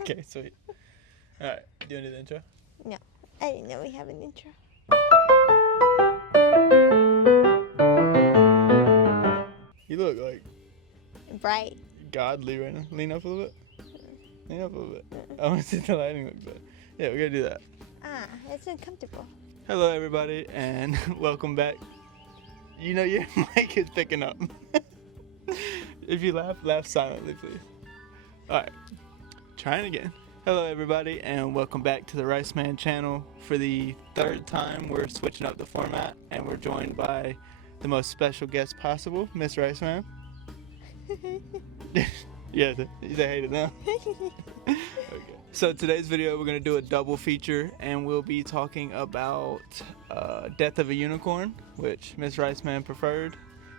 Okay, sweet. Alright, do you want to do the intro? No, I didn't know we have an intro. You look like Bright. godly right now. Lean up a little bit. Lean up a little bit. I want to see the lighting look better. Yeah, we gotta do that. It's uncomfortable. Hello, everybody, and welcome back. You know your mic is picking up. If you laugh silently, please. Alright, trying again. Hello, everybody, and welcome back to the Riceman channel. For the third time, we're switching up the format, and we're joined by the most special guest possible, Miss Riceman. Yeah, you say hey to them. Okay. So today's video, we're going to do a double feature, and we'll be talking about Death of a Unicorn, which Miss Riceman preferred,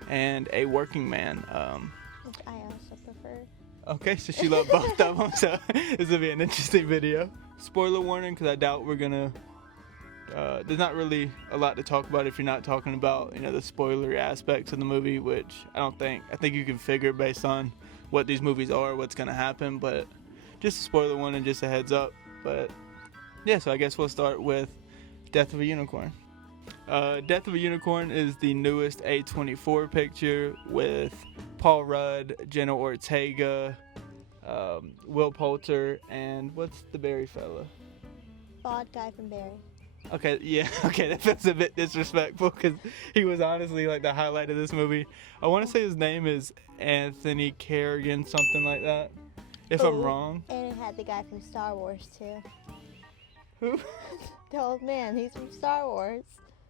and A Working Man. Which I also prefer. Okay, so she loved both of them, so this will be an interesting video. Spoiler warning, because I doubt we're gonna, there's not really a lot to talk about if you're not talking about, the spoilery aspects of the movie, which I think you can figure based on what these movies are, what's gonna happen, but just a spoiler warning, just a heads up. But yeah, so I guess we'll start with Death of a Unicorn. Death of a Unicorn is the newest A24 picture with Paul Rudd, Jenna Ortega, Will Poulter, and what's the Barry fella? Bald guy from Barry. Okay, yeah, okay, that feels a bit disrespectful because he was honestly like the highlight of this movie. I want to say his name is Anthony Carrigan, something like that, if I'm wrong. And it had the guy from Star Wars too. Who? The old man, he's from Star Wars.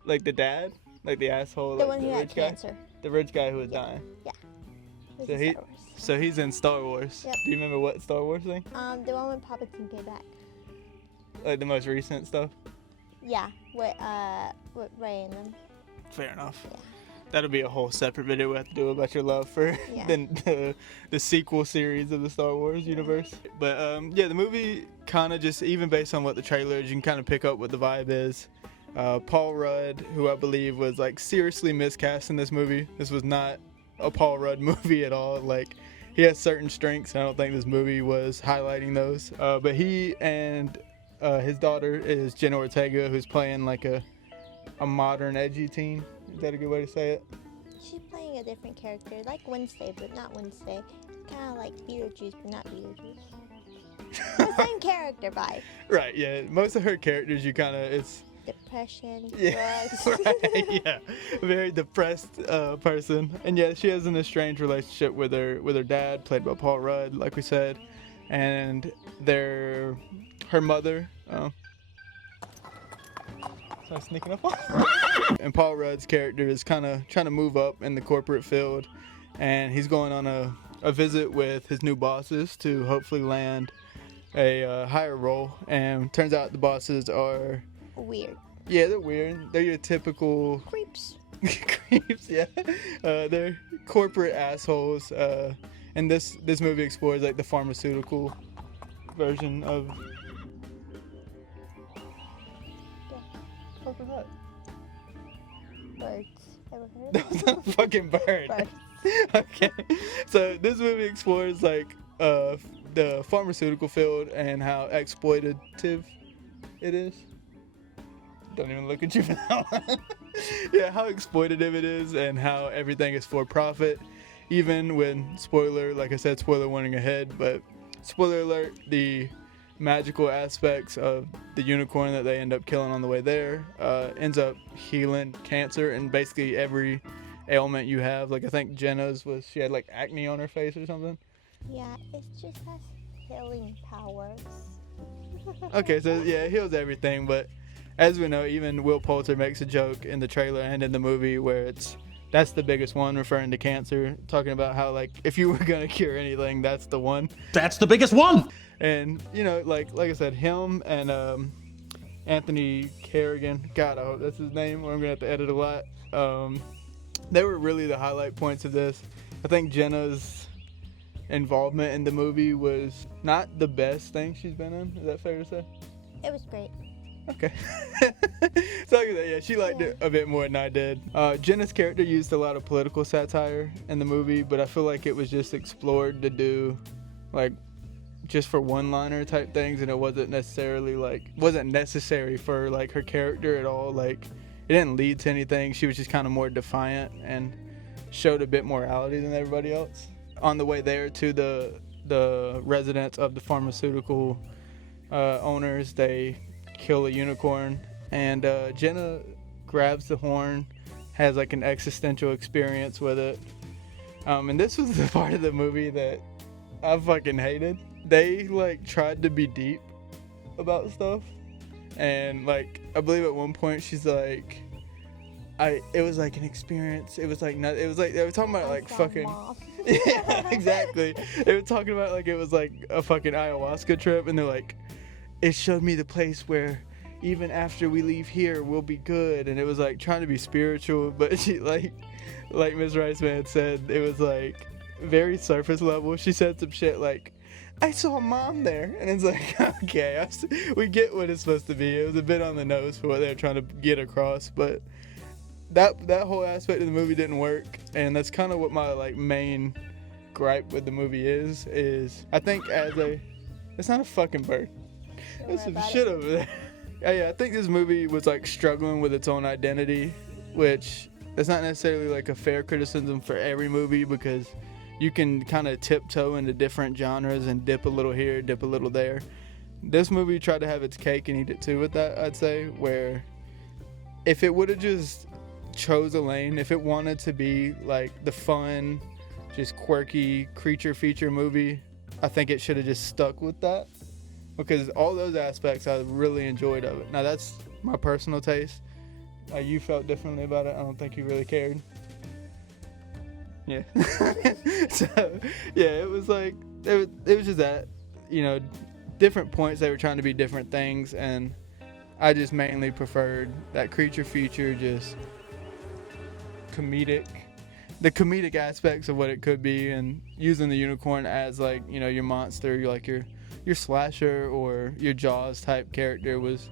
Like the dad? Like the asshole? The like one who had rich guy? cancer. The rich guy who was dying. Yeah. This So is Star Wars. So he's in Star Wars. Yep. Do you remember what Star Wars thing? The one when Palpatine came back. Like the most recent stuff? Yeah, with Rey in them. Fair enough. Yeah. That'll be a whole separate video we have to do about your love for the sequel series of the Star Wars universe. But yeah, the movie kind of just, even based on what the trailer is, you can kind of pick up what the vibe is. Paul Rudd, who I believe was like seriously miscast in this movie. This was not a Paul Rudd movie at all. Like, he has certain strengths, and I don't think this movie was highlighting those. But he and his daughter is Jenna Ortega, who's playing like a modern edgy teen. Is that a good way to say it? She's playing a different character, like Wednesday, but not Wednesday. Kind of like Beetlejuice, but not Beetlejuice. The same character vibe. Right, yeah. Most of her characters, you kind of, it's... Depression, yeah, drugs. right, yeah. Very depressed person. And yeah, she has an estranged relationship with her dad, played by Paul Rudd, like we said. And her mother... So I'm sneaking up on And Paul Rudd's character is kind of trying to move up in the corporate field, and he's going on a visit with his new bosses to hopefully land a higher role. And turns out the bosses are Weird. Yeah, they're weird. They're your typical Creeps. creeps. Yeah, they're corporate assholes. And this movie explores like the pharmaceutical version of. What was that? Birds. Ever heard? That was not a fucking bird. Birds. Okay, so this movie explores like the pharmaceutical field and how exploitative it is. Don't even look at you for that one. Yeah, how exploitative it is and how everything is for profit. Even when, like I said, spoiler warning ahead, but spoiler alert, the magical aspects of the unicorn that they end up killing on the way there ends up healing cancer and basically every ailment you have. Like I think Jenna's she had like acne on her face or something. Yeah, it just has healing powers. Okay, so yeah, it heals everything, but as we know, even Will Poulter makes a joke in the trailer and in the movie where that's the biggest one, referring to cancer, talking about how like if you were gonna cure anything, that's the one. That's the biggest one. And like I said, him and Anthony Carrigan, God, I hope that's his name, or I'm gonna have to edit a lot. They were really the highlight points of this. I think Jenna's involvement in the movie was not the best thing she's been in. Is that fair to say? It was great. Okay. So yeah, she liked it a bit more than I did. Jenna's character used a lot of political satire in the movie, but I feel like it was just explored to do like just for one-liner type things, and it wasn't necessary for like her character at all. Like it didn't lead to anything. She was just kind of more defiant and showed a bit morality than everybody else. On the way there to the residents of the pharmaceutical owners, they kill a unicorn, and Jenna grabs the horn, has like an existential experience with it. And this was the part of the movie that I fucking hated. They like tried to be deep about stuff, and like I believe at one point she's like, it was like an experience. It was like they were talking about like fucking yeah, exactly. They were talking about like it was like a fucking ayahuasca trip, and they're like, it showed me the place where even after we leave here we'll be good, and it was like trying to be spiritual, but she like Mrs.Riceman said, it was like very surface level. She said some shit like, I saw Mom there, and it's like, okay, we get what it's supposed to be. It was a bit on the nose for what they were trying to get across, but that whole aspect of the movie didn't work, and that's kind of what my like main gripe with the movie is I think it's not a fucking bird. There's some shit over there. Yeah, I think this movie was like struggling with its own identity, which it's not necessarily like a fair criticism for every movie, because you can kind of tiptoe into different genres and dip a little here, dip a little there. This movie tried to have its cake and eat it too with that, I'd say, where if it would have just chose a lane, if it wanted to be like the fun, just quirky creature feature movie, I think it should have just stuck with that, because all those aspects I really enjoyed of it. Now that's my personal taste. You felt differently about it. I don't think you really cared. Yeah. So yeah, it was like it was just that, different points, they were trying to be different things, and I just mainly preferred that creature feature, just the comedic aspects of what it could be, and using the unicorn as like, your monster, your slasher or your Jaws type character was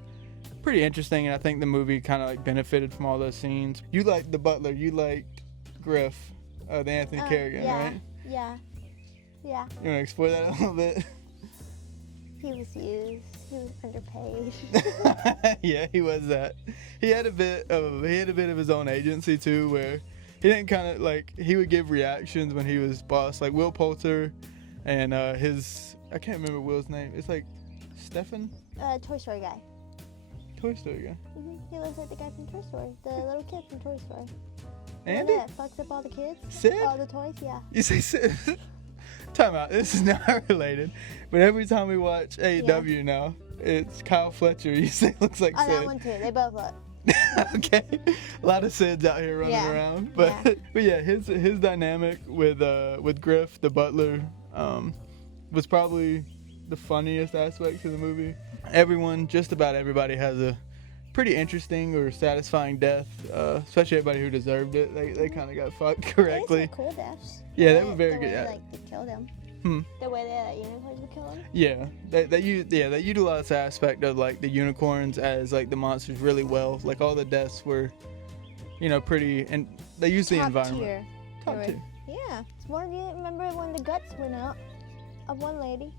pretty interesting, and I think the movie kind of like benefited from all those scenes. You liked the butler, you liked Griff, the Anthony Carrigan, right? Yeah. You want to explore that a little bit? He was used. He was underpaid. Yeah, he was that. He had a bit of his own agency too, where he didn't kind of like, he would give reactions when he was boss, like Will Poulter, and I can't remember Will's name. It's like Stefan. Toy Story guy. Toy Story guy. He looks like the guy from Toy Story, the little kid from Toy Story. Andy? That fucks up all the kids. Sid? All the toys, yeah. You say Sid? Time out. This is not related, but every time we watch AEW now, it's Kyle Fletcher. You say looks like Sid. That one too. They both look. Okay. A lot of Sids out here running around, but yeah, his dynamic with Griff, the butler, was probably the funniest aspect of the movie. Just about everybody has a pretty interesting or satisfying death, especially everybody who deserved it. They kind of got fucked correctly. They had cool deaths. Yeah, they were very good. The way they killed him. The way that unicorns would kill him. Yeah, they utilized the aspect of like the unicorns as like the monsters really well. Like all the deaths were, pretty, and they used the environment. Top tier. Yeah. You remember when the guts went out of one lady,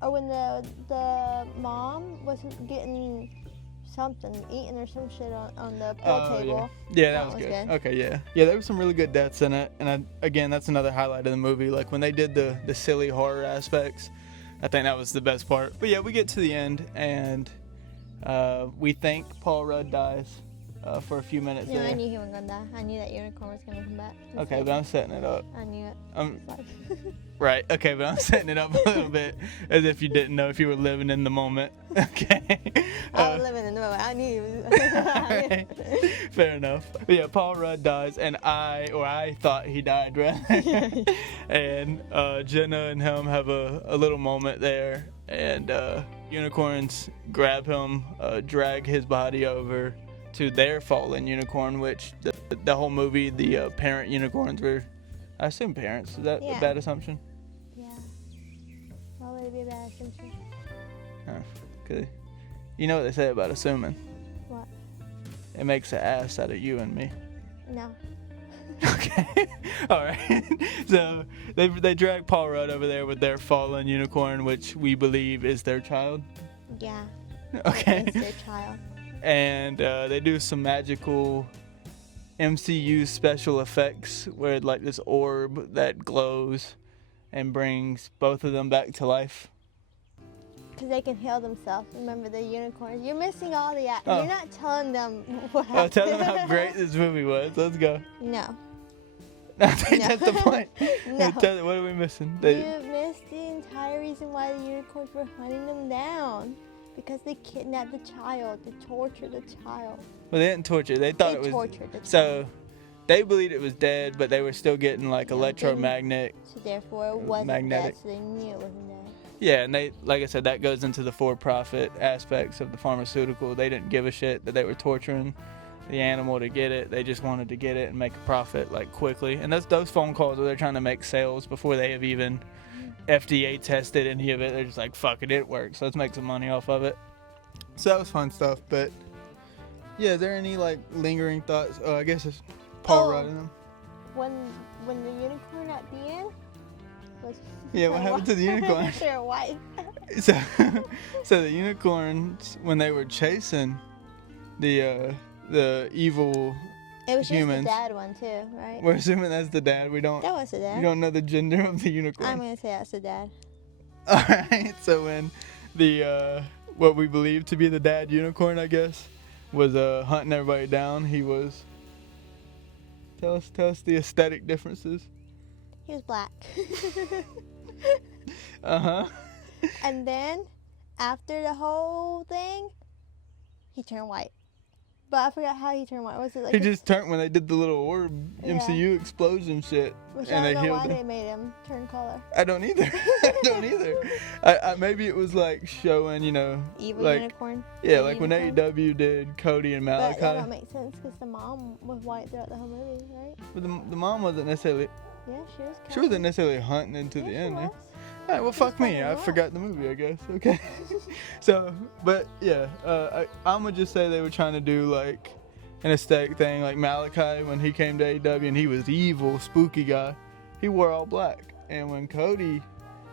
or when the mom was getting something eaten or some shit on the pool table. Yeah, that was good. Okay, yeah, there were some really good deaths in it, and again, that's another highlight of the movie. Like when they did the silly horror aspects, I think that was the best part. But yeah, we get to the end, and we think Paul Rudd dies for a few minutes there. I knew he wasn't gonna die. I knew that unicorn was gonna come back. Okay, but I'm setting it up. I knew it. Right, okay, but I'm setting it up a little bit as if you didn't know, if you were living in the moment. Okay. I was living in the moment. I knew. Right. Fair enough. But yeah, Paul Rudd dies, and I thought he died, right? And Jenna and him have a little moment there, and unicorns grab him, drag his body over to their fallen unicorn, which the whole movie, the parent unicorns were, I assume, parents. Is that a bad assumption? Yeah. Why would it be a bad assumption? Good. You know what they say about assuming? What? It makes an ass out of you and me. No. Okay. All right. So they drag Paul Rudd over there with their fallen unicorn, which we believe is their child. Yeah. Okay. It's their child. And they do some magical MCU special effects where like this orb that glows and brings both of them back to life. Because they can heal themselves. Remember the unicorns. You're missing all the act. Oh. You're not telling them what Oh, happened. tell them how great this movie was. Let's go. No. I think No. that's the point. No. Tell them, what are we missing? You missed the entire reason why the unicorns were hunting them down. Because they kidnapped the child. They tortured the child. Well, they didn't torture. They thought They it was. tortured the child. So they believed it was dead, but they were still getting like Yeah, electromagnetic. So therefore it wasn't Magnetic. dead. So they knew it wasn't dead. Yeah, and they, like I said, that goes into the for-profit aspects of the pharmaceutical. They didn't give a shit that they were torturing the animal to get it. They just wanted to get it and make a profit like quickly. And that's those phone calls where they're trying to make sales before they have even FDA tested any of it. They're just like, fuck it, it works. Let's make some money off of it. So that was fun stuff. But yeah, is there any like lingering thoughts? I guess it's Paul Rudd in them. When the unicorn at the end was Yeah, what happened to the unicorn? They're white. So the unicorns, when they were chasing the evil It was humans. just the dad one too, right? We're assuming that's the dad. We don't That was the dad. know the gender of the unicorn. I'm gonna say that's the dad. All right. So when the what we believe to be the dad unicorn, I guess, was hunting everybody down, he was. Tell us the aesthetic differences. He was black. Uh-huh. And then, after the whole thing, he turned white. But I forgot how he turned white. Was it like He just turned when they did the little orb Yeah. MCU explosion shit, Which and I they don't know healed why him. they made him turn color. I don't either. I don't either. I maybe it was like showing, Evil like unicorn. yeah, The like when unicorn. AEW did Cody and But Malachi. that don't make sense because the mom was white throughout the whole movie, right? But the mom wasn't necessarily. Yeah, she was. She wasn't necessarily hunting into the Yeah, end. she Eh? was. All right, well, fuck me. fucking I what? forgot the movie, I guess. Okay. So, but yeah, I'm gonna just say they were trying to do like an aesthetic thing, like Malachi when he came to AEW and he was the evil, spooky guy. He wore all black, and when Cody,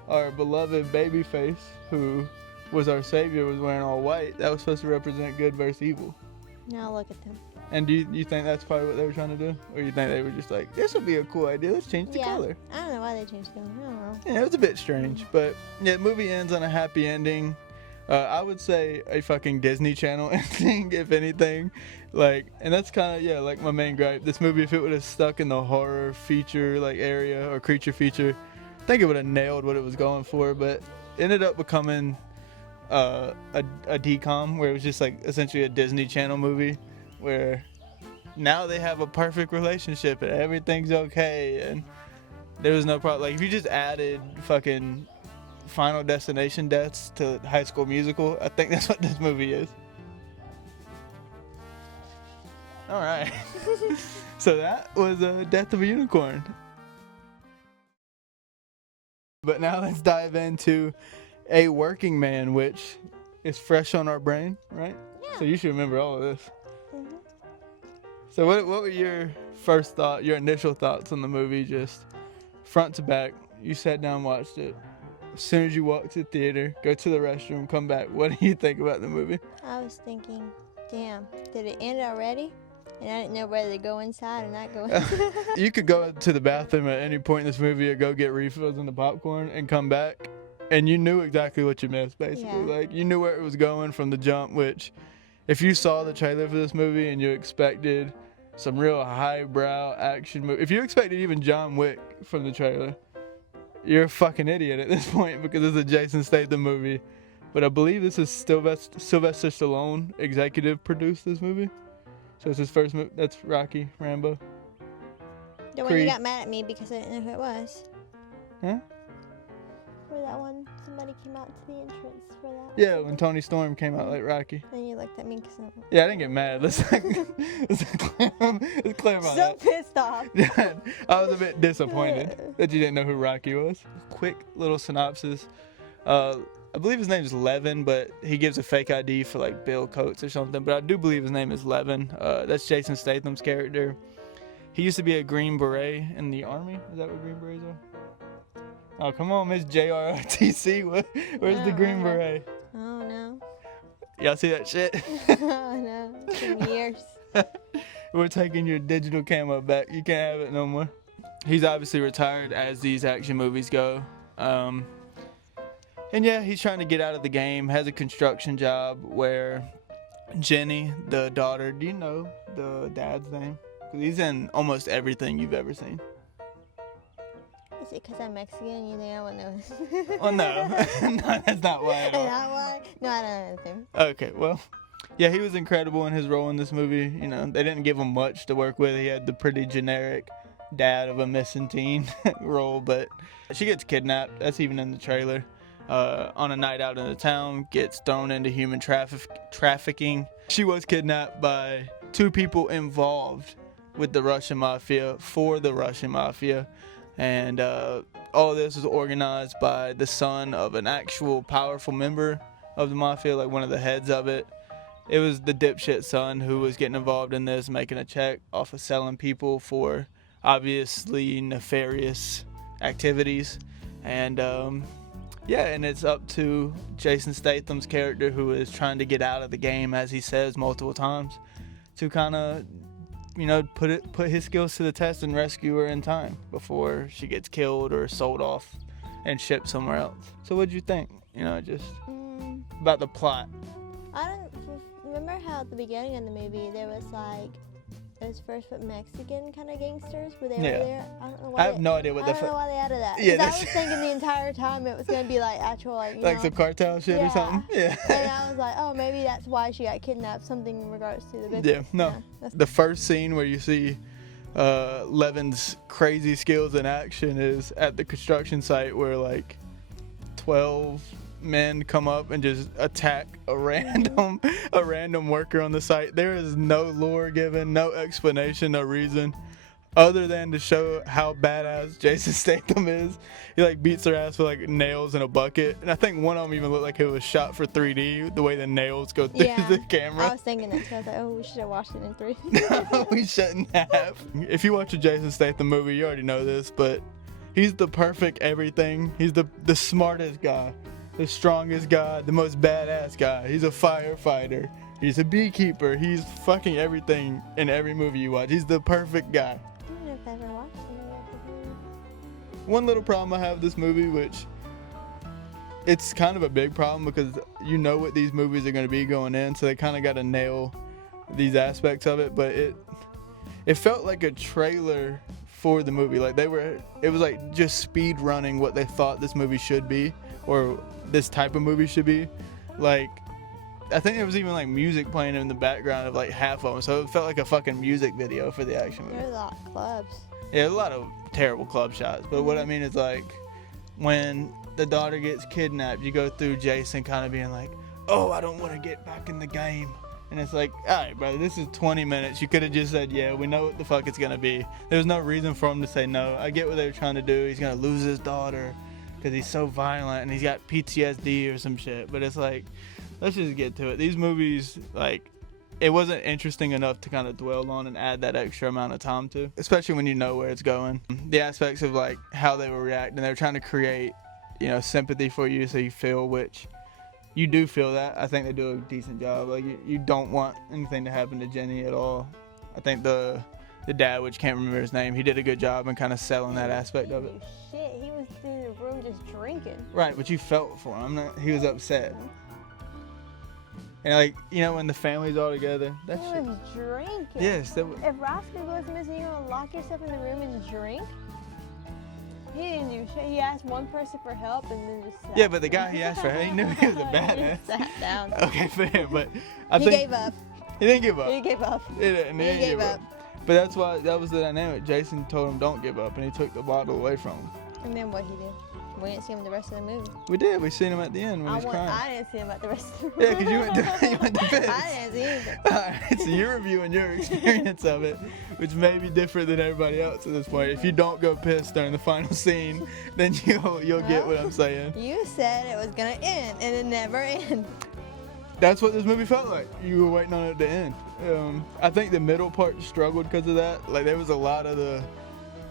our beloved babyface, who was our savior, was wearing all white, that was supposed to represent good versus evil. Now look at them. And do you think that's probably what they were trying to do, or you think they were just like, this would be a cool idea, let's change the Yeah. color? I don't know why they changed color. I don't know. Yeah, it was a bit strange, but yeah, the movie ends on a happy ending. I would say a fucking Disney Channel ending, if anything. Like, and that's kind of, yeah, like my main gripe. This movie, if it would have stuck in the horror feature, like, area or creature feature, I think it would have nailed what it was going for, but it ended up becoming a DCOM, where it was just, like, essentially a Disney Channel movie, where now they have a perfect relationship and everything's okay, and there was no problem. Like, if you just added fucking Final Destination deaths to High School Musical, I think that's what this movie is. All right. So that was Death of a Unicorn. But now let's dive into A Working Man, which is fresh on our brain, right? Yeah. So you should remember all of this. Mhm. So what were your first thought, your initial thoughts on the movie, just front to back? You sat down, watched it. As soon as you walk to the theater, go to the restroom, come back, what do you think about the movie? I was thinking, damn, did it end already? And I didn't know whether to go inside or not go inside. You could go to the bathroom at any point in this movie or go get refills on the popcorn and come back, and you knew exactly what you missed, basically. Yeah. Like, you knew where it was going from the jump, which, if you saw the trailer for this movie and you expected some real highbrow action movie, if you expected even John Wick from the trailer, you're a fucking idiot at this point, because it's a Jason Statham movie. But I believe this is Sylvester Stallone executive produced this movie. So it's his first movie. That's Rocky, Rambo. The one Creed. you got mad at me because I didn't know who it was. Huh? For that one, somebody came out to the entrance for that. Yeah, when Tony Storm came out like Rocky. Then you looked at me because Yeah, I didn't get mad. Let's clarify so that. pissed off. Yeah, I was a bit disappointed that you didn't know who Rocky was. Quick little synopsis. I believe his name is Levin, but he gives a fake ID for like Bill Coates or something. But I do believe his name is Levin. That's Jason Statham's character. He used to be a Green Beret in the Army. Is that what Green Berets are? Oh, come on, Miss JROTC. Where's the Green Beret? Oh, no. Y'all see that shit? Oh, no. It's been years. We're taking your digital camera back. You can't have it no more. He's obviously retired as these action movies go. And yeah, he's trying to get out of the game. Has a construction job where Jenny, the daughter, do you know the dad's name? 'Cause he's in almost everything you've ever seen. Is it because I'm Mexican and you think I would know? Oh, no. No, that's not why at all. Is that why? No, I don't know him. Okay, well, yeah, he was incredible in his role in this movie. You know, they didn't give him much to work with. He had the pretty generic dad of a missing teen role, but she gets kidnapped. That's even in the trailer. On a night out in the town, gets thrown into human trafficking. She was kidnapped by two people involved with the Russian mafia for the Russian mafia. And all this was organized by the son of an actual powerful member of the mafia, like one of the heads of it. It was the dipshit son who was getting involved in this, making a check off of selling people for obviously nefarious activities. And yeah, and it's up to Jason Statham's character, who is trying to get out of the game, as he says multiple times, to kind of, you know, put his skills to the test and rescue her in time before she gets killed or sold off and shipped somewhere else. So what'd you think? You know, just about the plot. I don't remember how at the beginning of the movie there was like those first with Mexican kind of gangsters were they over there? I don't know why. I have no idea what I don't know why they added that. Yeah, I was thinking the entire time it was gonna be like actual like like some cartel shit or something. Yeah. And I was like, oh, maybe that's why she got kidnapped. Something in regards to the business. Yeah. No. The first scene where you see Levin's crazy skills in action is at the construction site where like 12 men come up and just attack a random worker on the site. There is no lore given, no explanation, no reason other than to show how badass Jason Statham is. He like beats their ass with like nails in a bucket, and I think one of them even looked like it was shot for 3D, the way the nails go through the camera. I was thinking that too. I was like, oh, we should have watched it in 3D. No, we shouldn't have. If you watch a Jason Statham movie, you already know this, but he's the perfect everything. He's the smartest guy, the strongest guy, the most badass guy. He's a firefighter. He's a beekeeper. He's fucking everything in every movie you watch. He's the perfect guy. I don't know if I ever watched it. One little problem I have with this movie, which it's kind of a big problem because you know what these movies are going to be going in, so they kind of got to nail these aspects of it, but it felt like a trailer for the movie. Like it was like just speed running what they thought this movie should be, or this type of movie should be. Like I think there was even like music playing in the background of like half of them, so it felt like a fucking music video for the action movie. There's a lot of clubs. Yeah, a lot of terrible club shots, but what I mean is like when the daughter gets kidnapped, you go through Jason kind of being like, oh, I don't want to get back in the game. And it's like, all right, brother, this is 20 minutes. You could have just said, yeah, we know what the fuck it's going to be. There's no reason for him to say no. I get what they were trying to do. He's going to lose his daughter because he's so violent and he's got PTSD or some shit. But it's like, let's just get to it. These movies, like, it wasn't interesting enough to kind of dwell on and add that extra amount of time to, especially when you know where it's going. The aspects of, like, how they were reacting, they were trying to create, you know, sympathy for you so you feel, which you do feel that. I think they do a decent job. Like, you don't want anything to happen to Jenny at all. I think the dad, which can't remember his name, he did a good job in kind of selling that aspect of it. Shit, he was in the room just drinking. Right, but you felt for him. He was upset. And, like, you know, when the family's all together, that He shit. was drinking. Yes. If Roscoe goes missing, you gonna lock yourself in the room and drink? He didn't do shit. He asked one person for help and then just sat. Yeah, but the guy he asked for help, he knew he was a badass. He sat down. Okay, fair, but He gave up. He didn't give up. He gave up. He didn't gave give up. But that's why, that was the dynamic. Jason told him don't give up, and he took the bottle away from him. And then what he did? We didn't see him the rest of the movie. We did. We seen him at the end when he was crying. I didn't see him at the rest of the movie. Yeah, because you went to bed. I didn't see anything. Alright, so you're reviewing your experience of it, which may be different than everybody else at this point. If you don't go piss during the final scene, then you'll get what I'm saying. You said it was gonna end, and it never ended. that's what this movie felt like. You were waiting on it to end. I think the middle part struggled because of that. Like there was a lot of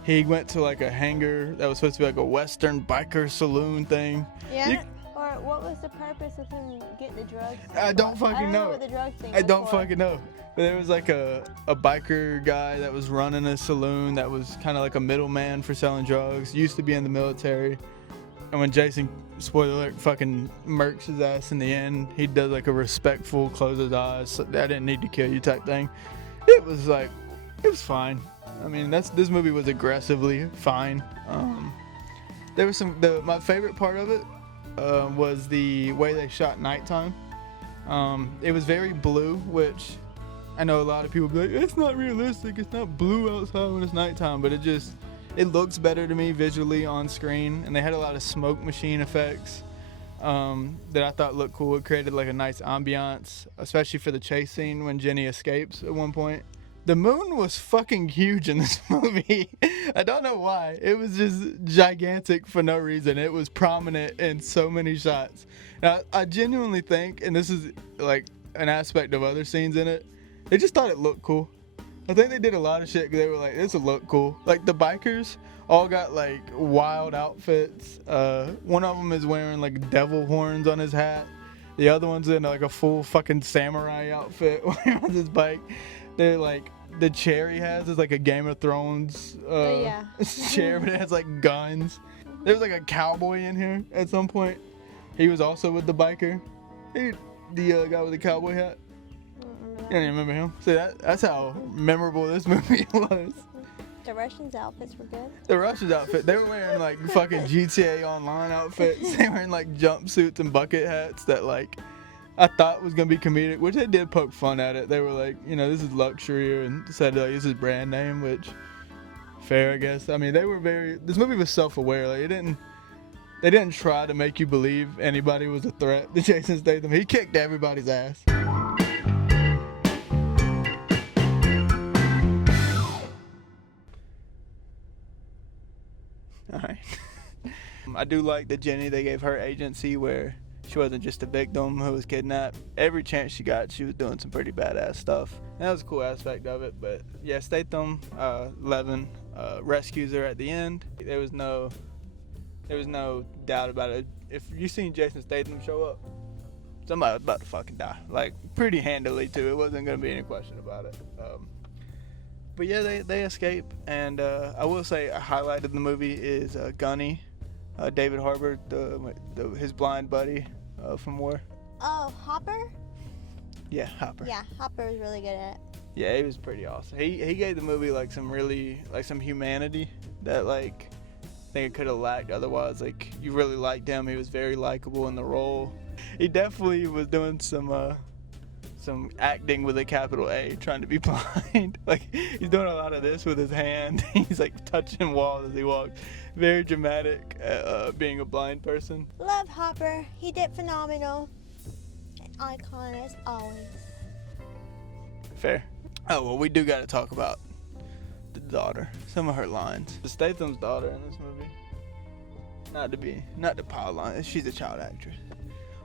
he went to like a hangar that was supposed to be like a Western biker saloon thing. Yeah. Or what was the purpose of him getting the drugs? I don't fucking know. What the drug thing I don't was for. fucking know. But there was like a biker guy that was running a saloon that was kind of like a middleman for selling drugs. Used to be in the military. And when Jason, spoiler alert, fucking murks his ass in the end, he does like a respectful close his eyes. So I didn't need to kill you type thing. It was fine. I mean, this movie was aggressively fine. There was my favorite part of it was the way they shot nighttime. It was very blue, which I know a lot of people be like, it's not realistic, it's not blue outside when it's nighttime, but it looks better to me visually on screen. And they had a lot of smoke machine effects that I thought looked cool. It created like a nice ambiance, especially for the chase scene when Jenny escapes at one point. The moon was fucking huge in this movie. I don't know why. It was just gigantic for no reason. It was prominent in so many shots. Now, I genuinely think, and this is like an aspect of other scenes in it, they just thought it looked cool. I think they did a lot of shit because they were like, this will look cool. Like the bikers all got like wild outfits. One of them is wearing like devil horns on his hat. The other one's in like a full fucking samurai outfit on his bike. They're like, the chair he has is like a Game of Thrones chair, but it has like guns. There was like a cowboy in here at some point. He was also with the biker. The guy with the cowboy hat. You don't even remember him? See, that's how memorable this movie was. The Russians' outfits were good. The Russians' outfit, they were wearing like fucking GTA Online outfits. They were wearing like jumpsuits and bucket hats that like I thought was gonna be comedic, which they did poke fun at it. They were like, this is luxury, and said like this is brand name, which fair, I guess. I mean, this movie was self-aware. Like they didn't try to make you believe anybody was a threat to Jason Statham. He kicked everybody's ass. All right. I do like that Jenny, they gave her agency where she wasn't just a victim who was kidnapped. Every chance she got, she was doing some pretty badass stuff. And that was a cool aspect of it. But yeah, Statham, Levin, rescues her at the end. There was no doubt about it. If you seen Jason Statham show up, somebody was about to fucking die. Like, pretty handily too. It wasn't gonna be any question about it. But yeah, they escape. And I will say a highlight of the movie is Gunny. David Harbour, his blind buddy from War. Oh, Hopper? Yeah, Hopper. Yeah, Hopper was really good at it. Yeah, he was pretty awesome. He gave the movie like some humanity that like I think it could have lacked otherwise. Like you really liked him. He was very likable in the role. He definitely was doing some acting with a capital A, trying to be blind. Like he's doing a lot of this with his hand. He's like touching walls as he walks. Very dramatic, being a blind person. Love Hopper. He did phenomenal. An icon as always. Fair. Oh well, we do got to talk about the daughter. Some of her lines. Statham's daughter in this movie. Not to pile on. She's a child actress.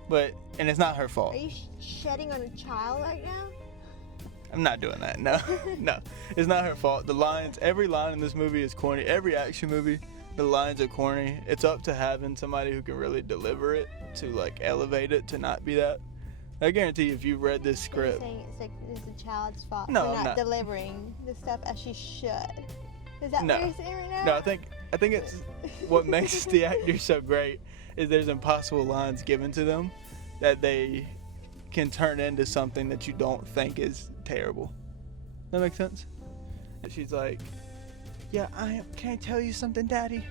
And it's not her fault. Are you shedding on a child right now? I'm not doing that. No, no, it's not her fault. The lines, every line in this movie is corny. Every action movie, the lines are corny. It's up to having somebody who can really deliver it to like elevate it to not be that. I guarantee you, if you've read this script, you're saying it's the child's fault no, for I'm not delivering the stuff as she should. Is that what you're saying right now? No, I think it's what makes the actor so great is there's impossible lines given to them that they can turn into something that you don't think is terrible. That makes sense? And she's like, yeah, can I tell you something, Daddy?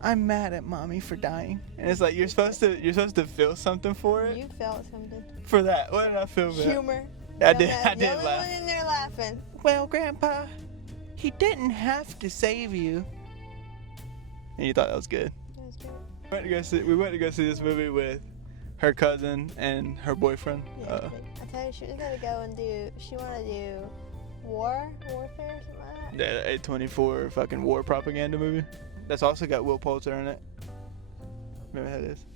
I'm mad at Mommy for dying. And it's like you're supposed to feel something for it. You felt something. For that. What did I feel for that? Humor. I did The only laugh. one in there laughing. Well, Grandpa, he didn't have to save you. And you thought that was good. That was good. We went to go see this movie with her cousin and her boyfriend. Yeah, I tell you, she was gonna go and she wanted to do warfare or something like that. Yeah, A24 fucking war propaganda movie. That's also got Will Poulter in it. Remember how it is?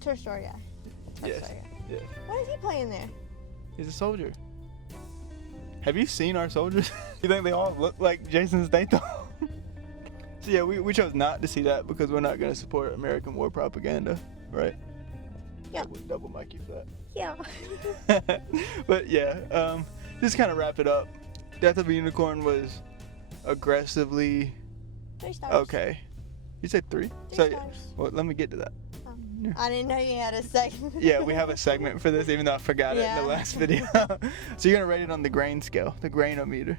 Toy Story guy. Yes. Yeah. What is he playing there? He's a soldier. Have you seen our soldiers? You think they all look like Jason Statham? So yeah, we chose not to see that because we're not going to support American war propaganda, right? Yeah. Double mic you for that. Yeah. But yeah, just kind of wrap it up. Death of a Unicorn was aggressively 3 stars. okay. You said 3? 3 stars. Well, let me get to that. Oh. I didn't know you had a segment. Yeah, we have a segment for this, even though I forgot it in the last video. So you're gonna rate it on the grain scale, the grainometer.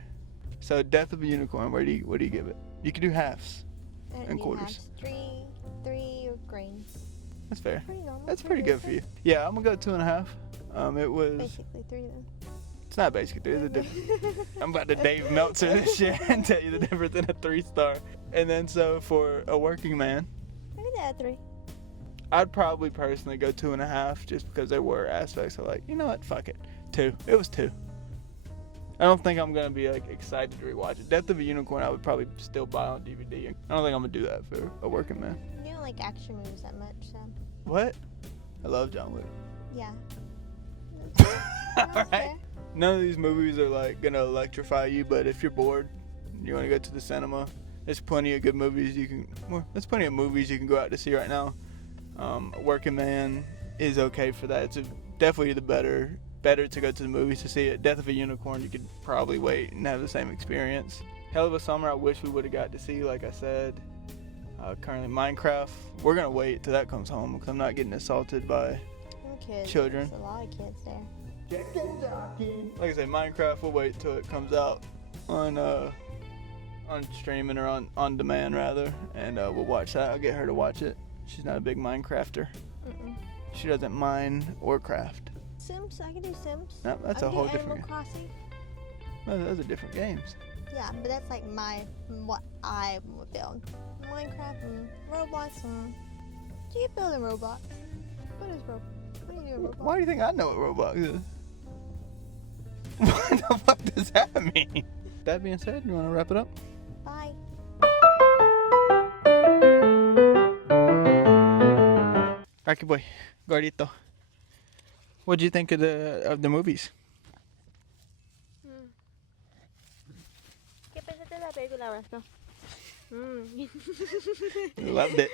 So Death of a Unicorn, what do you give it? You can do halves and quarters. 3 grains. That's fair. Pretty normal. That's pretty good for you. Yeah, I'm gonna go 2.5. It was Basically 3 then. It's not basically 3. It's a difference. I'm about to Dave Meltzer this shit and tell you the difference in a 3-star. And then so for a working man, I give that a 3. I'd probably personally go 2.5 just because there were aspects of like, you know what, fuck it. 2. It was 2. I don't think I'm gonna be like excited to rewatch it. Death of a Unicorn I would probably still buy on DVD. I don't think I'm gonna do that for a working man. You don't like action movies that much, so. What? I love John Wick. Yeah. Alright. None of these movies are like gonna electrify you, but if you're bored, you wanna go to the cinema, there's plenty of good movies there's plenty of movies you can go out to see right now. Working Man is okay for that. It's definitely the better to go to the movies to see it. Death of a Unicorn, you could probably wait and have the same experience. Hell of a Summer, I wish we would have got to see, like I said. Currently Minecraft, we're gonna wait till that comes home because I'm not getting assaulted by children. There's a lot of kids there. Like I said, Minecraft, we'll wait till it comes out on streaming or on demand rather, and we'll watch that. I'll get her to watch it. She's not a big Minecrafter. She doesn't mine or craft. Sims, I can do Sims. No, that's a whole different game. Animal Crossing. No, those are different games. Yeah, but that's like what I would build. Minecraft and Roblox and... Do you build in Roblox? What is Roblox? What do you do in Roblox? Why do you think I know what Roblox is? What the fuck does that mean? That being said, you want to wrap it up? Bye. Rocky boy, Gordito. What did you think of the movies? ¿Qué pensaste de la película, Brasco? Loved it.